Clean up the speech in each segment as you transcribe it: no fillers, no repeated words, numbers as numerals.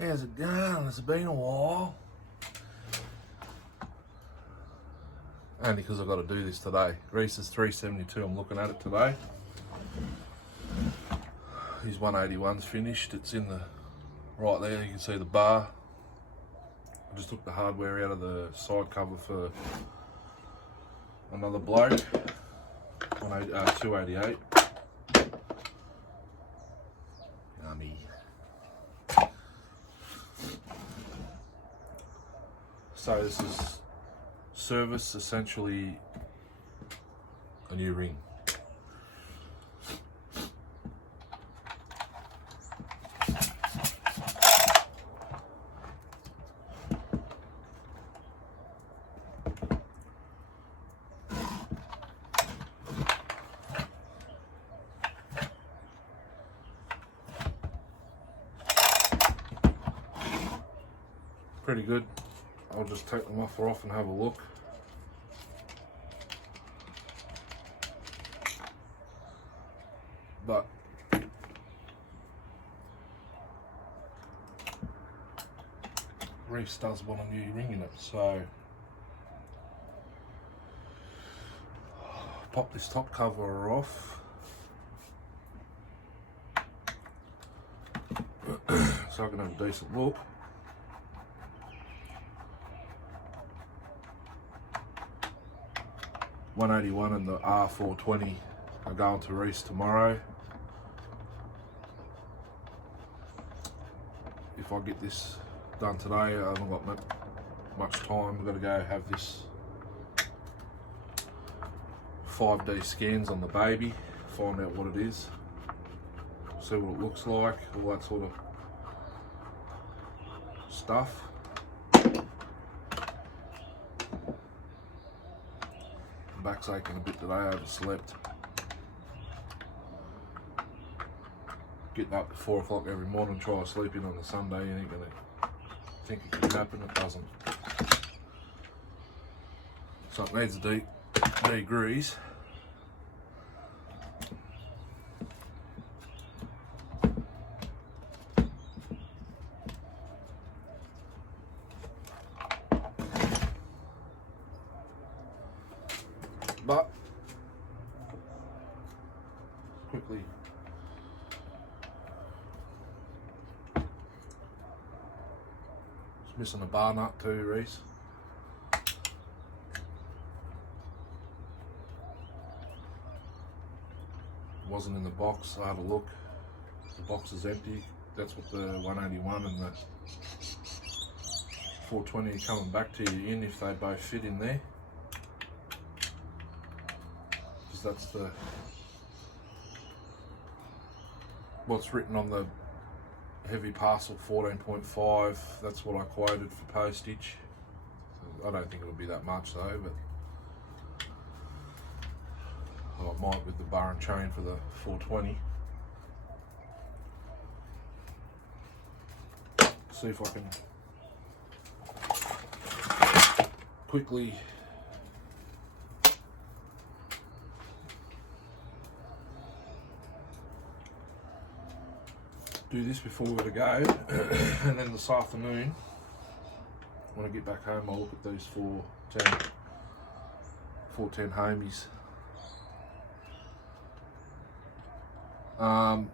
How's it going? It's been a while. Only because I've got to do this today. Rhys is 372, I'm looking at it today. His 181's finished, it's in the, right there, you can see the bar. I just took the hardware out of the side cover for another bloke, 288. Yummy. So this is service, essentially a new ring. Pretty good. I'll just take them off and have a look. But Rhys does want a new ring in it, so pop this top cover off. So I can have a decent look. $181 and the R420 are going to Rhys tomorrow. If I get this done today, I haven't got much time. I've got to go have this 5D scans on the baby, find out what it is, see what it looks like, all that sort of stuff. Back's aching a bit today, I overslept. Getting up at 4 o'clock every morning, try to sleep in on a Sunday, you ain't gonna think it can happen, it doesn't. So it needs a deep degrease. But quickly just missing a bar nut too, Rhys. Wasn't in the box, I had a look. The box is empty. That's what the 181 and the 420 are coming back to you in, if they both fit in there. That's the what's written on the heavy parcel, 14.5. That's what I quoted for postage. I don't think it'll be that much though, but I might with the bar and chain for the 420. See if I can quickly do this before we go, and then this afternoon when I get back home I'll look at these 410 homies. I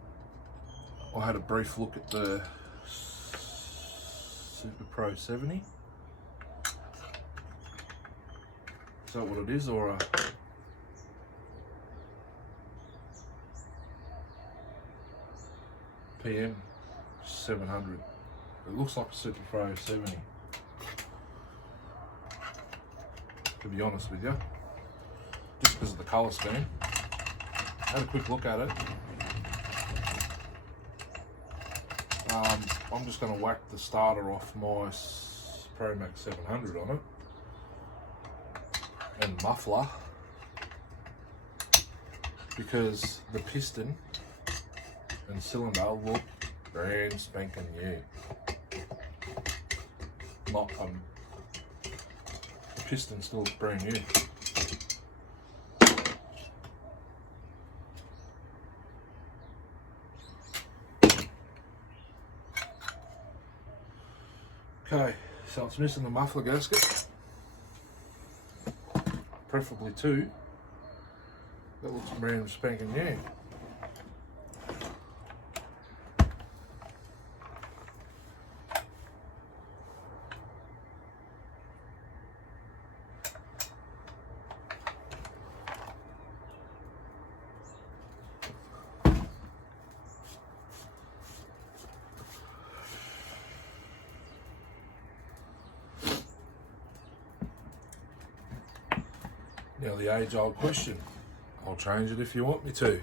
had a brief look at the Super Pro 70. Is that what it is, or a PM 700? It looks like a Super Pro 70, to be honest with you, just because of the colour scheme. Had a quick look at it. I'm just going to whack the starter off my Pro Max 700 on it, and muffler, because the piston and cylinder look brand spanking new. Not the piston still brand new. Okay, so it's missing the muffler gasket. Preferably two. That looks brand spanking new. Now the age-old question. I'll change it if you want me to.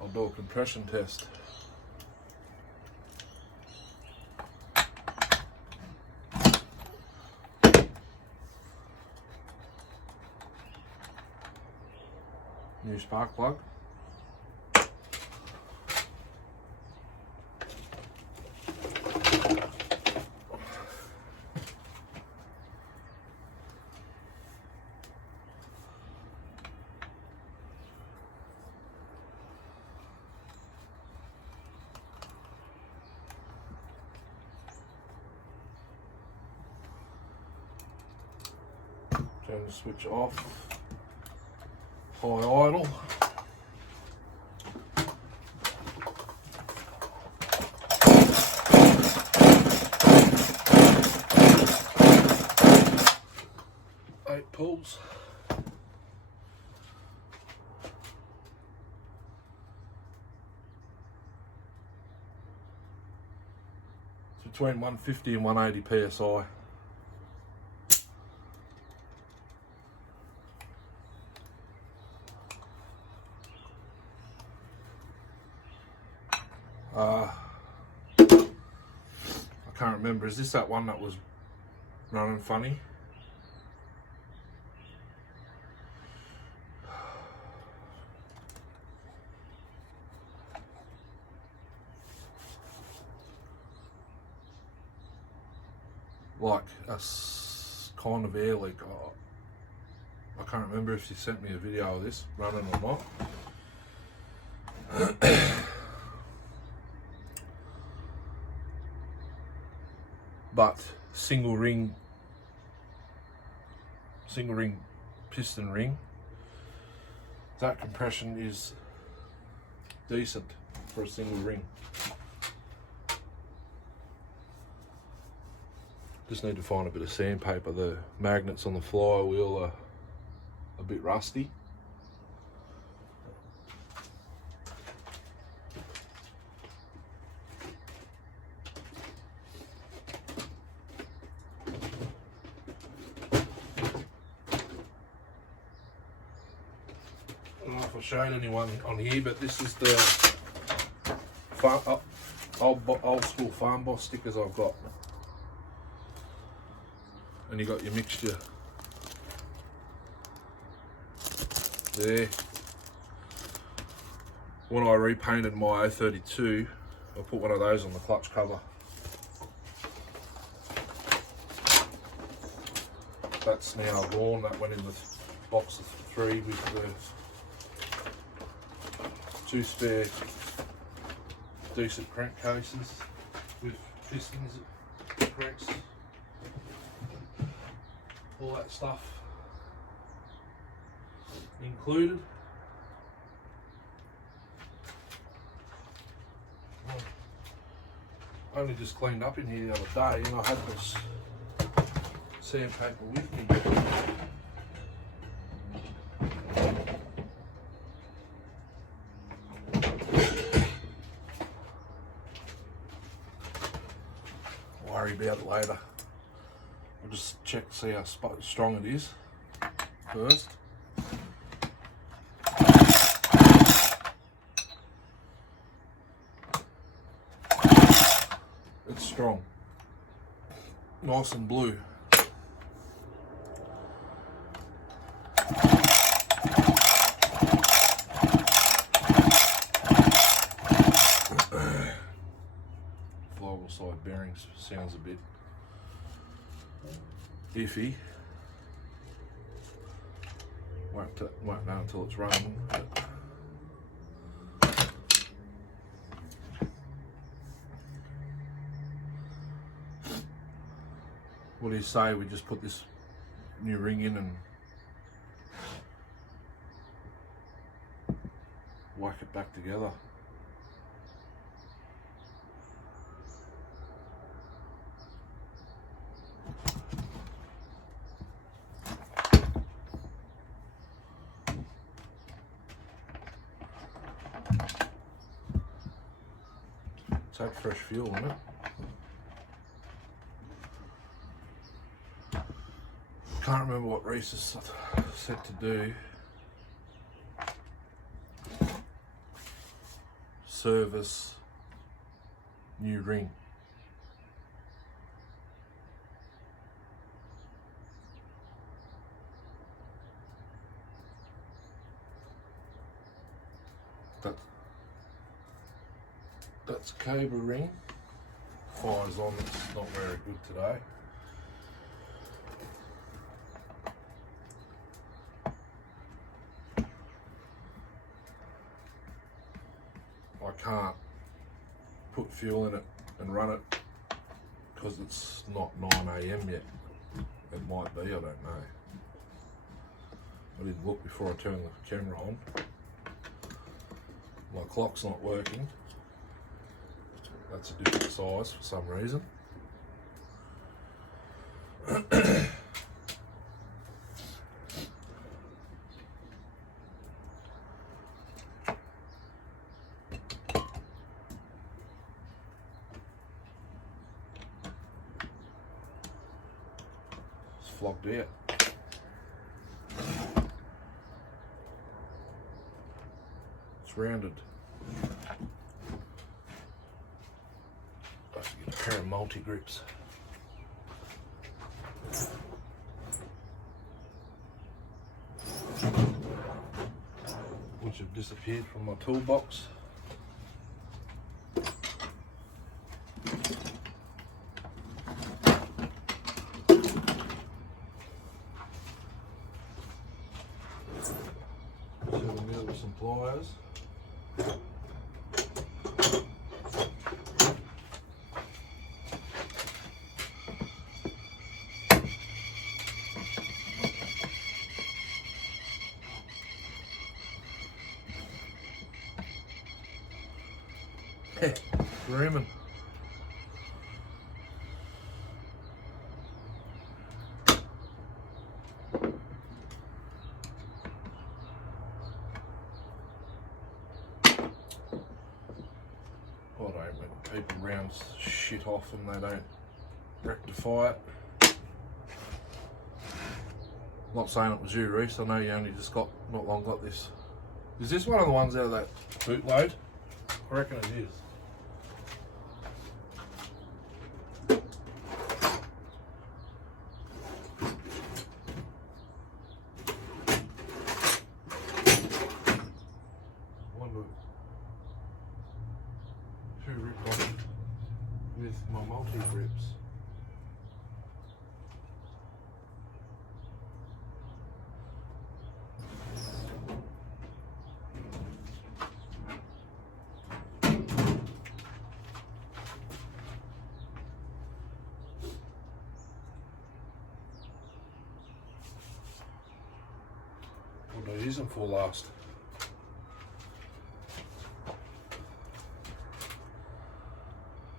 I'll do a compression test. New spark plug. Turn the switch off. High idle. Eight pulls. It's between 150 and 180 psi. I can't remember, is this that one that was running funny? Like a kind of air leak. Oh, I can't remember if you sent me a video of this running or not. But single ring piston ring, that compression is decent for a single ring. Just need to find a bit of sandpaper. The magnets on the flywheel are a bit rusty. I don't know if I showed anyone on here, but this is the old school Farm Boss stickers I've got. And you got your mixture there. When I repainted my 032, I put one of those on the clutch cover. That's now gone. That went in the box of 3 with the 2 spare decent crankcases with pistons, cranks, all that stuff included. I only just cleaned up in here the other day and I had this sandpaper with me. Worry about it later. I'll just check to see how strong it is first. It's strong. Nice and blue. Flywheel side bearings sounds a bit iffy. Won't know until it's running. What do you say we just put this new ring in and whack it back together? Take fresh fuel in it. Can't remember what Rhys has said to do. Service new ring. That's cable ring. Fire's on, it's not very good today. I can't put fuel in it and run it because it's not 9 AM yet. It might be, I don't know. I didn't look before I turned the camera on. My clock's not working. That's a different size for some reason. It's flogged out. It's rounded. Get a pair of multi-grips. Which have disappeared from my toolbox. With some pliers. Screaming. I don't when people round shit off and they don't rectify it. Not saying it was you, Rhys. I know you only just not long got this. Is this one of the ones out of that bootload? I reckon it is. Wonder who ripped off with my multi-grips. What do I use them for last?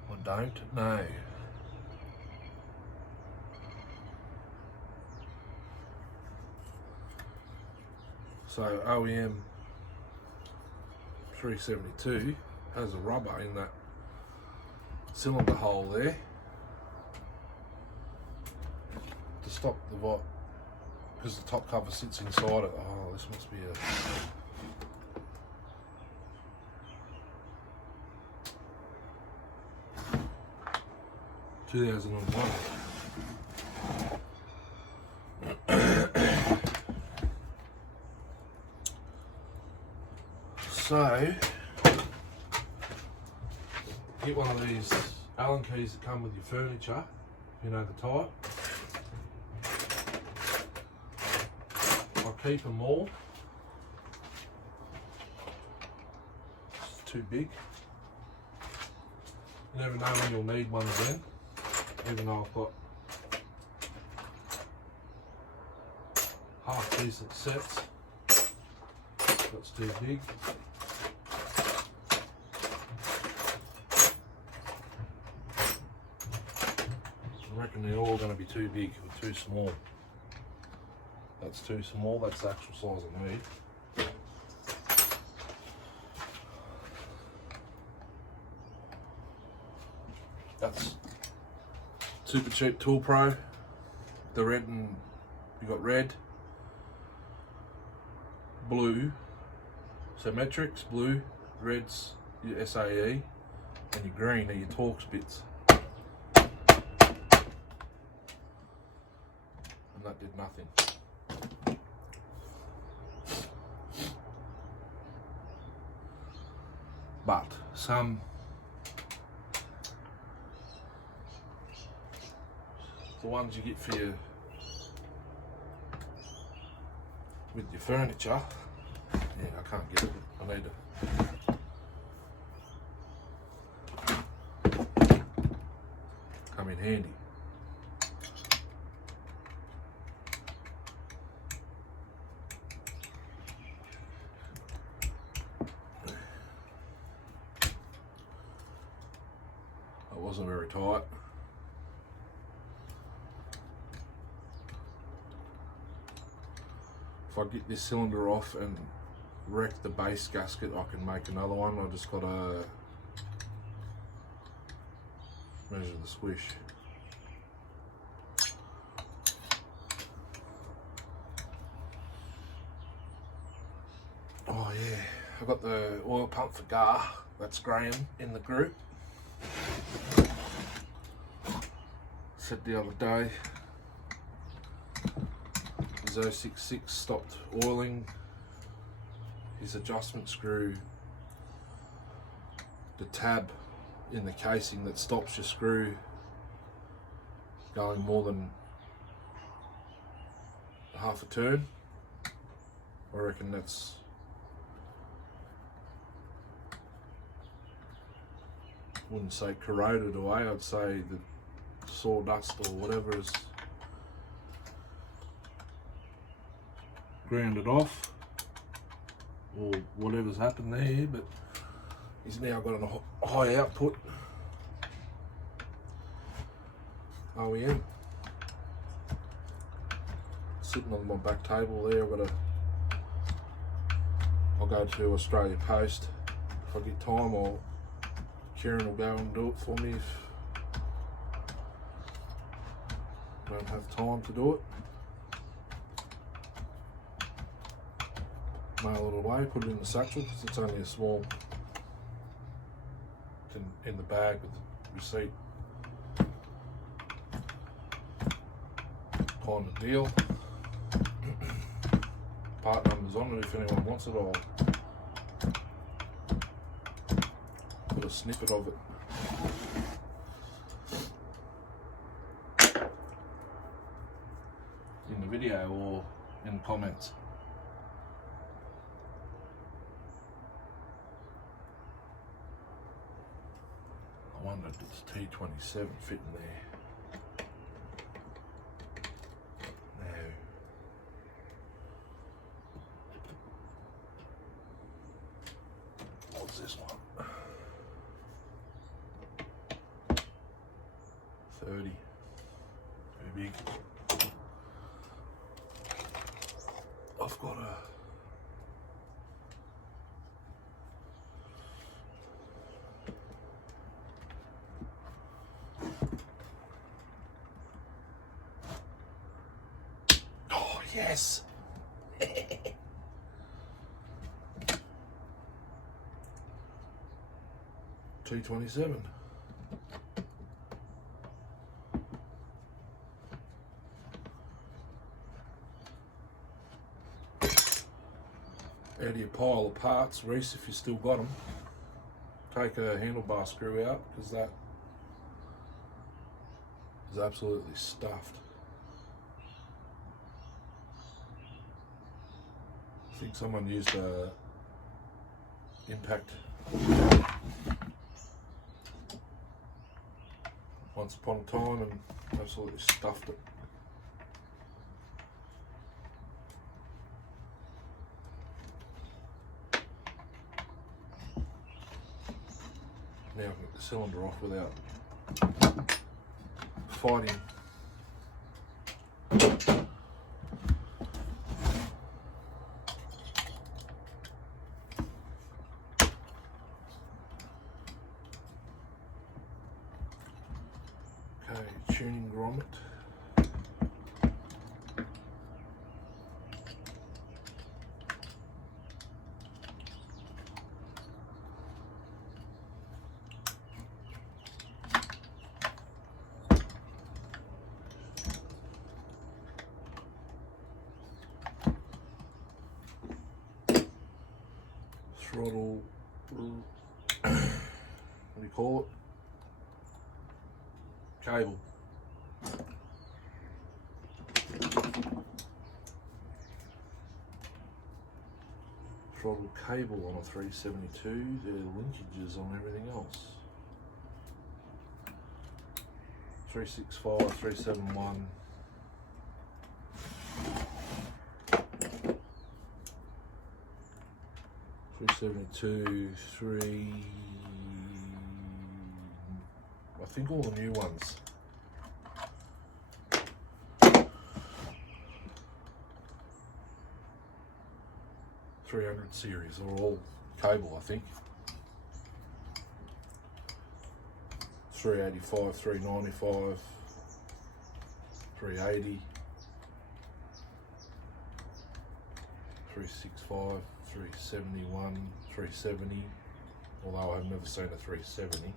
I don't know. So OEM 372 has a rubber in that cylinder hole there to stop the vent, because the top cover sits inside it. Oh, this must be a 2001. So, get one of these Allen keys that come with your furniture, you know the type. I'll keep them all. It's too big. You never know when you'll need one again, even though I've got decent sets. That's too big. I reckon they're all going to be too big or too small. That's too small, that's the actual size I need. That's Super Cheap Tool Pro. The red, and you got red, blue, so metrics, blue, red's your SAE, and your green are your Torx bits. And that did nothing. But the ones you get for your with your furniture, yeah, I can't get it. I need it. Come in handy. It wasn't very tight. If I get this cylinder off and wreck the base gasket, I can make another one. I just gotta measure the squish. Oh yeah, I got the oil pump for Gar. That's Graham in the group. Said the other day, his 066 stopped oiling. His adjustment screw, the tab in the casing that stops your screw going more than half a turn. I reckon that's wouldn't say corroded away, I'd say the sawdust or whatever is grounded off, or whatever's happened there, but he's now got a high output OEM. Sitting on my back table there, I'll go to Australia Post. If I get time, Kieran will go and do it for me if I don't have time to do it. Mail it away, put it in the satchel because it's only a small, it's in the bag with the receipt kind of deal. Part numbers on it if anyone wants it. I'll put a snippet of it. In the video or in the comments. I wonder if it's T27 fitting there. No. What's this one? 30. Too big. I've got a yes. T27. Out of your pile of parts, Rhys, if you still got them, take a handlebar screw out because that is absolutely stuffed. I think someone used a impact once upon a time and absolutely stuffed it. Now I can get the cylinder off without fighting. Okay, tuning grommet. Throttle, what do you call it? Cable. Throttle cable on a 372, there are linkages on everything else. 365, 371. 372, 3, I think all the new ones. .300 series are all cable, I think. 385, 395, 380, 365, 371, 370, although I've never seen a 370.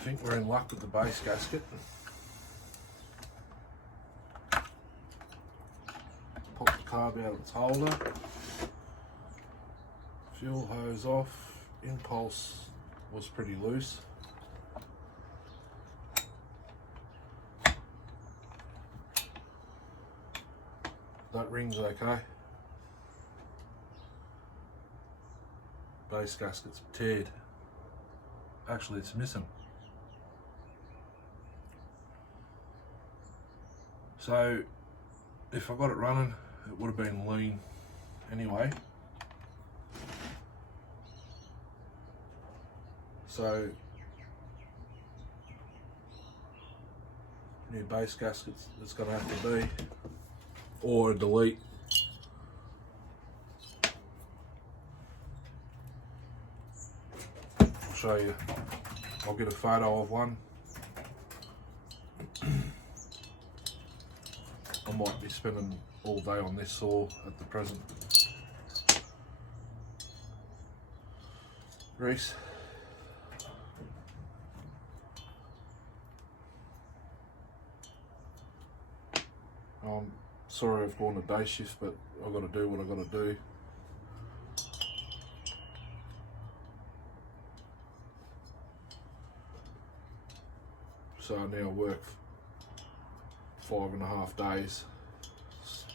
I think we're in luck with the base gasket. Pop the carb out of its holder. Fuel hose off. Impulse was pretty loose. That ring's okay. Base gasket's teared. Actually, it's missing. So if I got it running, it would have been lean anyway. So new base gaskets it's going to have to be, or a delete. I'll show you. I'll get a photo of one. I might be spending all day on this saw at the present. Rhys. I'm sorry I've gone to day shift, but I've got to do what I've got to do. So I now work 5.5 days,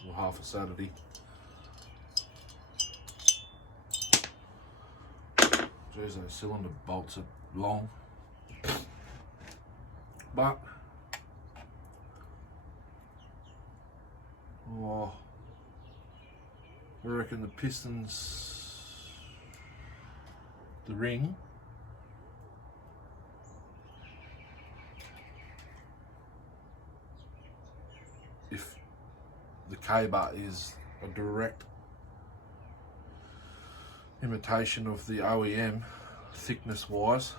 or half a Saturday. Geez, those cylinder bolts are long. But I reckon the pistons, the ring, if the K-bar is a direct imitation of the OEM thickness wise,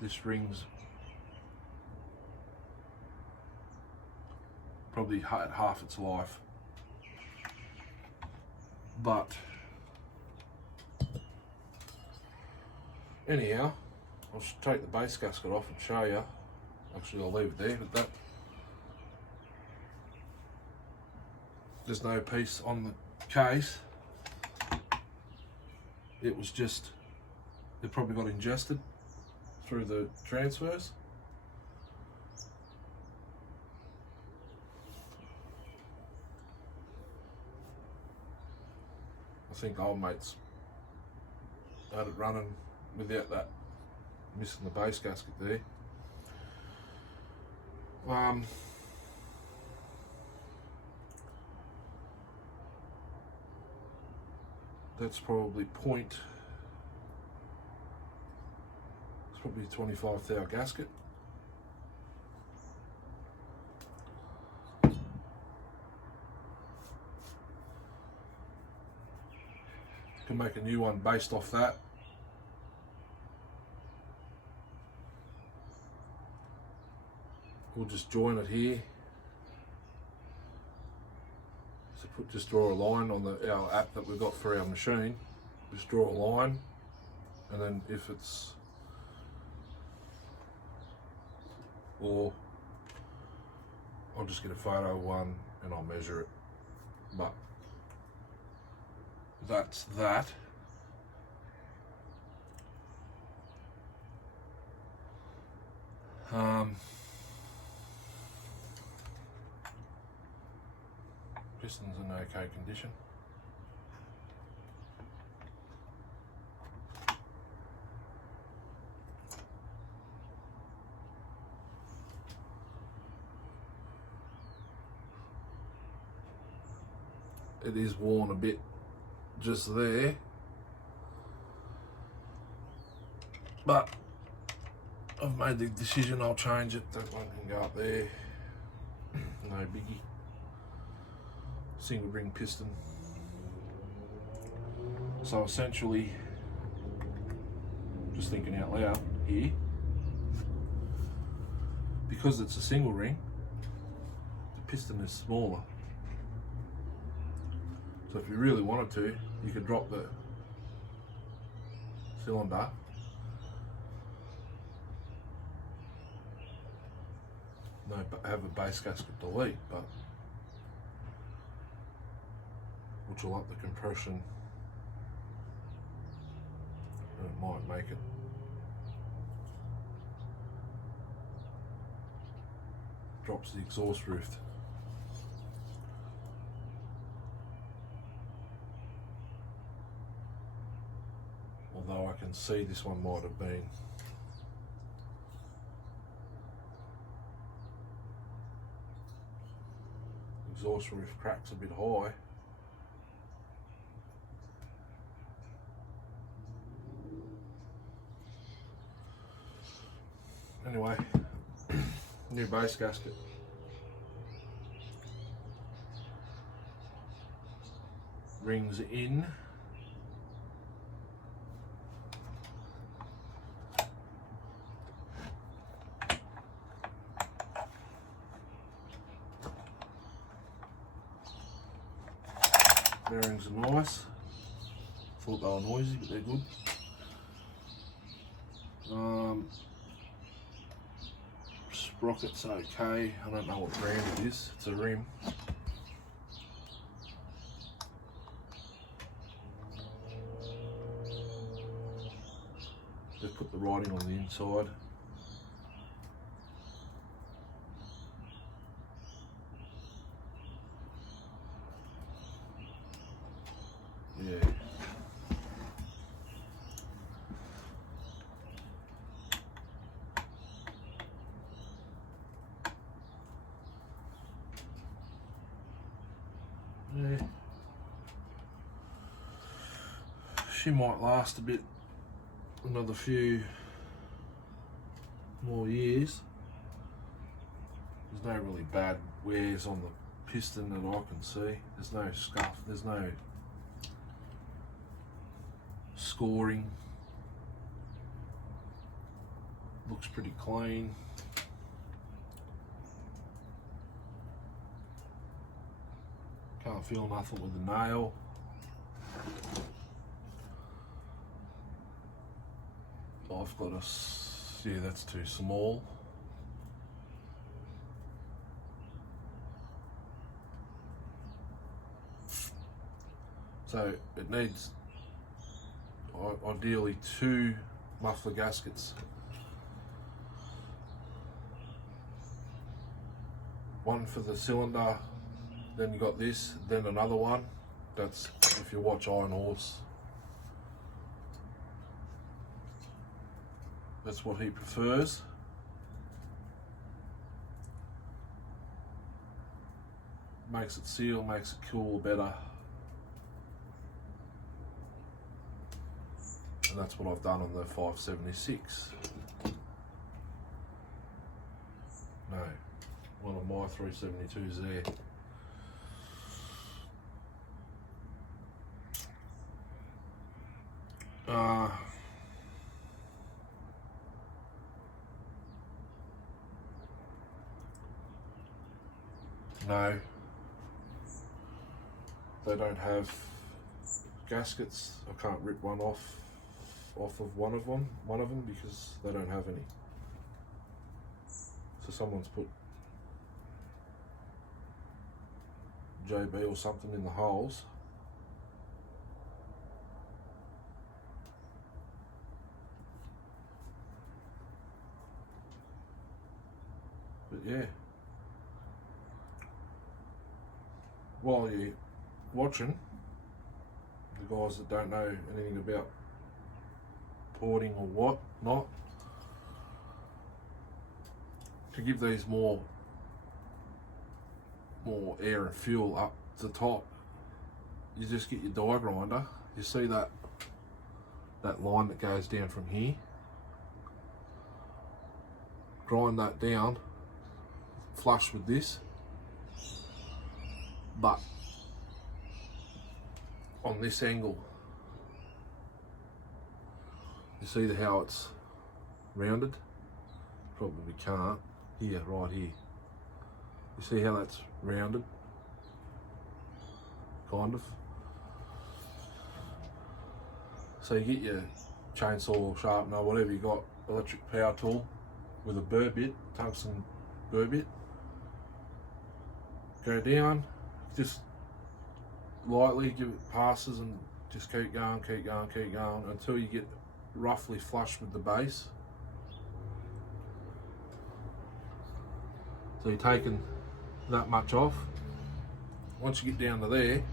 this ring's probably at half its life. But anyhow, I'll just take the base gasket off and show you. Actually, I'll leave it there with that. There's no piece on the case. It was just, it probably got ingested through the transfers. think old mates had it running without that, missing the base gasket there. That's probably it's probably a 25 thou gasket. Can make a new one based off that. We'll just join it here. So just draw a line on our app that we've got for our machine. Just draw a line, and then if it's, or I'll just get a photo one and I'll measure it. But that's that. Piston's in okay condition. It is worn a bit just there, but I've made the decision I'll change it. That one can go up there, no biggie. Single ring piston. So essentially, just thinking out loud here, because it's a single ring, the piston is smaller. So if you really wanted to, you could drop the cylinder have a base gasket delete, but which will up the compression, and it might make it drops the exhaust roof. Although I can see this one might have been exhaust roof cracks a bit high. Anyway, new base gasket. Rings in. Bearings are nice. Thought they were noisy, but they're good. Sprocket's okay. I don't know what brand it is. It's a rim. They put the writing on the inside. Yeah. Yeah. She might last a bit, another few more years. There's no really bad wears on the piston that I can see. There's no scuff, there's no scoring. Looks pretty clean. Can't feel nothing with the nail. I've got yeah, that's too small. So it needs ideally 2 muffler gaskets. One for the cylinder, then you got this, then another one That's, if you watch Iron Horse, that's what he prefers. Makes it seal, makes it cool better. And that's what I've done on the 576. No, one of my 372s there. No, they don't have gaskets. I can't rip one off of one of them because they don't have any. So someone's put JB or something in the holes. But yeah, while you're watching, the guys that don't know anything about porting or what not, to give these more air and fuel up the top, you just get your die grinder. You see that line that goes down from here? Grind that down flush with this, but on this angle. You see how it's rounded? Probably can't. Here, right here. You see how that's rounded? Kind of. So you get your chainsaw, sharpener, whatever you got, electric power tool with a burr bit, tungsten burr bit. Go down, just lightly give it passes and just keep going until you get roughly flush with the base. So you're taking that much off. Once you get down to there,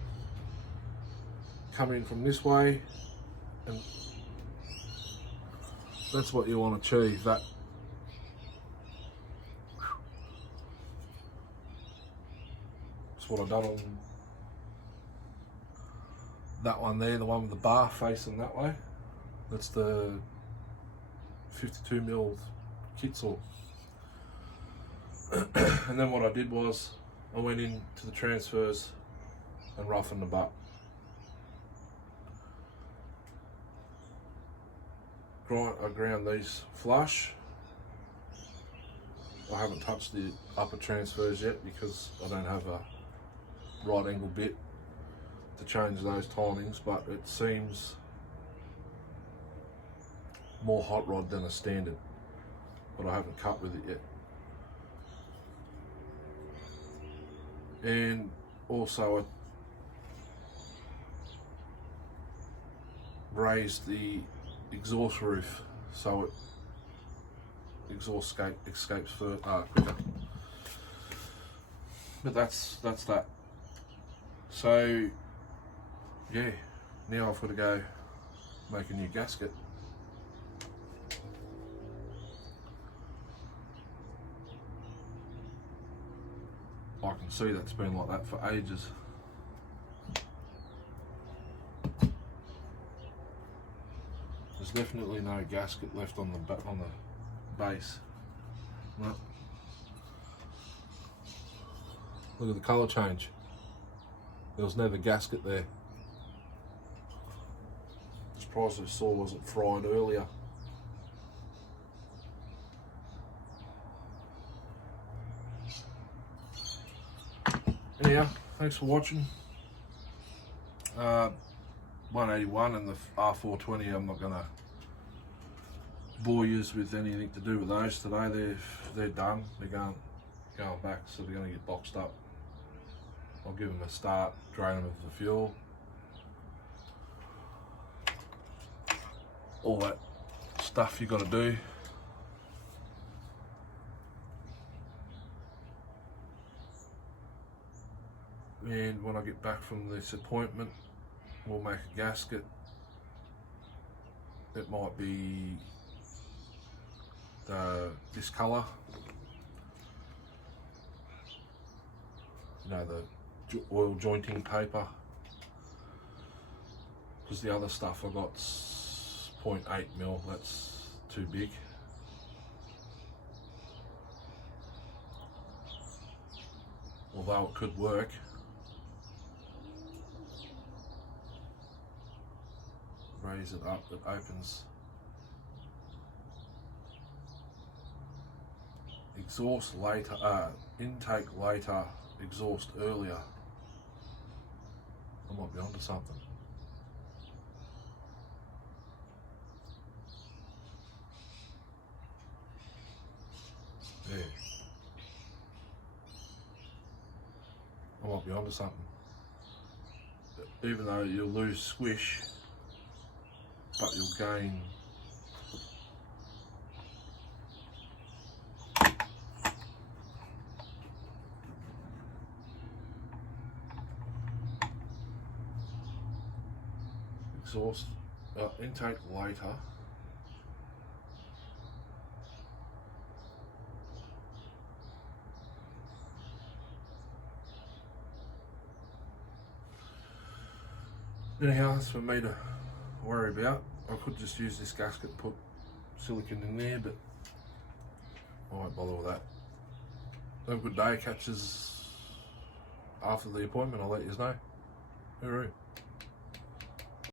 come in from this way, and that's what you want to achieve. That's what I've done on that one there, the one with the bar facing that way. That's the 52mm kit saw. And then what I did was I went into the transfers and roughened them up. I ground these flush. I haven't touched the upper transfers yet because I don't have a right angle bit to change those timings, but it seems more hot rod than a standard, but I haven't cut with it yet. And also I raised the exhaust roof so it exhaust escapes quicker. But that's that. So yeah, now I've got to go make a new gasket. I can see that's been like that for ages. There's definitely no gasket left on the base. No. Look at the colour change. There was never gasket there. Surprised the saw wasn't fried earlier. Anyhow, thanks for watching. 181 and the R420, I'm not going to bore you with anything to do with those today. They're done. They're going back, so they're going to get boxed up. I'll give them a start, drain them of the fuel. All that stuff you got to do. and when I get back from this appointment we'll make a gasket. It might be this colour, you know, the oil jointing paper, because the other stuff I got's 0.8mm, that's too big. Although it could work. Raise it up, it opens. Exhaust later, intake later, exhaust earlier. I might be onto something. Yeah. I might be onto something. Even though you'll lose squish, but you'll gain exhaust intake later. Anyhow, that's for me to worry about. I could just use this gasket and put silicone in there, but I won't bother with that. Have a good day. Catches after the appointment. I'll let you know. Hooroo.